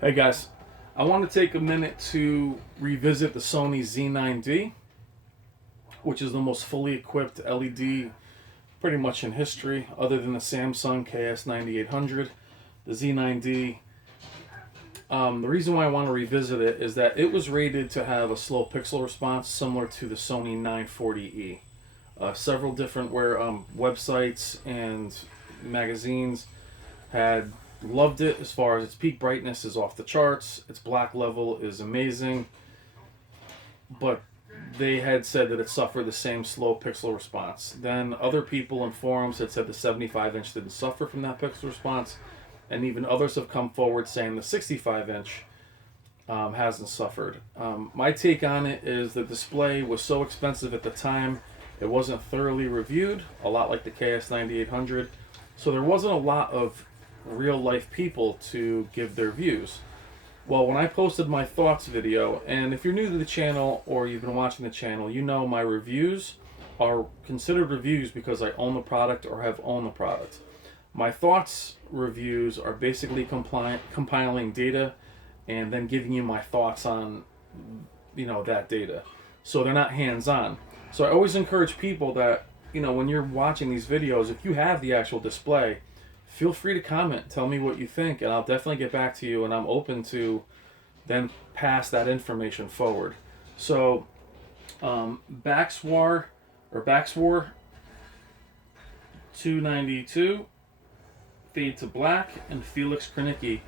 Hey guys, I want to take a minute to revisit the Sony Z9D, which is the most fully equipped LED pretty much in history, other than the Samsung KS9800. The Z9D, the reason why I want to revisit it is that it was rated to have a slow pixel response similar to the Sony 940E. Several different websites and magazines had loved it as far as its peak brightness is off the charts, its black level is amazing, but they had said that it suffered the same slow pixel response. Then other people in forums had said the 75-inch didn't suffer from that pixel response, and even others have come forward saying the 65-inch hasn't suffered. My take on it is the display was so expensive at the time, it wasn't thoroughly reviewed, a lot like the KS9800, so there wasn't a lot of real life people to give their views. Well, when I posted my thoughts video, and if you're new to the channel or you've been watching the channel, you know my reviews are considered reviews because I own the product or have owned the product. My thoughts reviews are basically compiling data and then giving you my thoughts on that data. So they're not hands-on. So I always encourage people that when you're watching these videos, if you have the actual display, feel free to comment, tell me what you think, and I'll definitely get back to you, and I'm open to then pass that information forward. So, Baxwar 292, Fade to Black, and Felix Krenicki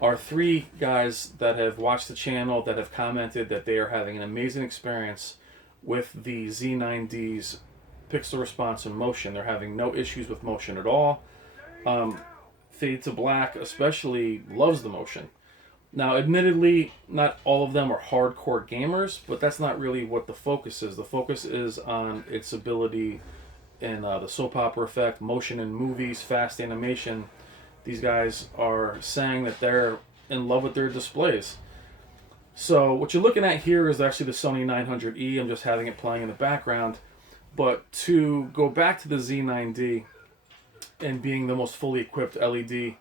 are three guys that have watched the channel that have commented that they are having an amazing experience with the Z9D's pixel response and motion. They're having no issues with motion at all. Fade to Black especially loves the motion. Now, admittedly, not all of them are hardcore gamers, but that's not really what the focus is. The focus is on its ability in the soap opera effect, motion in movies, fast animation. These guys are saying that they're in love with their displays. So what you're looking at here is actually the Sony 900E. I'm just having it playing in the background. But to go back to the Z9D, and being the most fully equipped LED,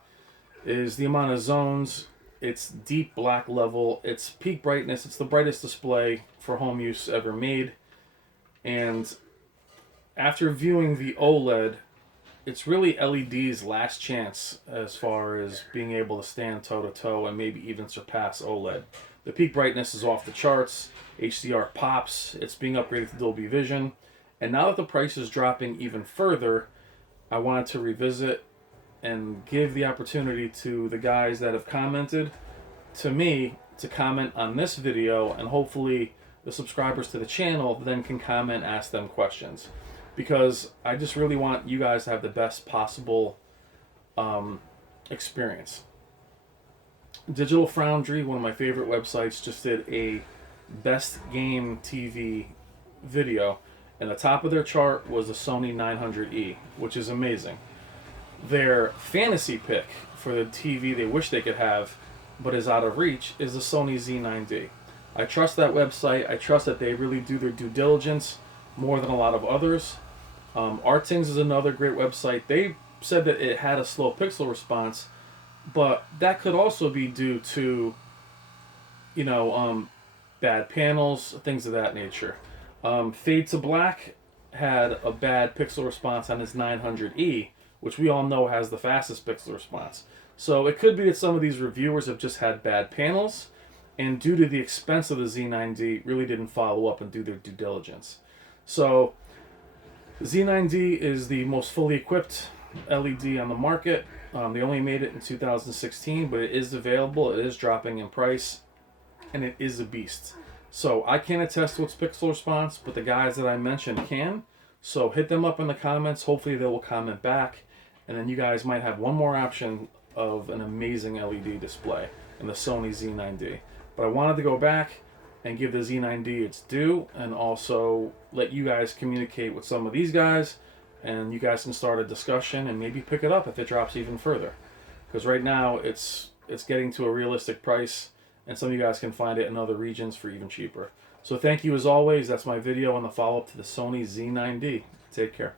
is the amount of zones, its deep black level, its peak brightness. It's the brightest display for home use ever made. And after viewing the OLED, it's really LED's last chance as far as being able to stand toe-to-toe and maybe even surpass OLED. The peak brightness is off the charts, HDR pops, it's being upgraded to Dolby Vision, and now that the price is dropping even further, I wanted to revisit and give the opportunity to the guys that have commented to me to comment on this video, and hopefully the subscribers to the channel then can comment, ask them questions, because I just really want you guys to have the best possible experience. Digital Foundry, one of my favorite websites, just did a best game TV video, and the top of their chart was the Sony 900E, which is amazing. Their fantasy pick for the TV they wish they could have, but is out of reach, is the Sony Z9D. I trust that website. I trust that they really do their due diligence more than a lot of others. Artings is another great website. They said that it had a slow pixel response, but that could also be due to, bad panels, things of that nature. Fade to Black had a bad pixel response on his 900E, which we all know has the fastest pixel response. So it could be that some of these reviewers have just had bad panels, and due to the expense of the Z9D, really didn't follow up and do their due diligence. So the Z9D is the most fully equipped LED on the market. They only made it in 2016, but it is available, it is dropping in price, and it is a beast. So I can't attest to its pixel response, but the guys that I mentioned can. So hit them up in the comments. Hopefully they will comment back, and then you guys might have one more option of an amazing LED display in the Sony Z9D. But I wanted to go back and give the Z9D its due, and also let you guys communicate with some of these guys, and you guys can start a discussion and maybe pick it up if it drops even further. Because right now it's getting to a realistic price, and some of you guys can find it in other regions for even cheaper. So thank you as always. That's my video on the follow-up to the Sony Z9D. Take care.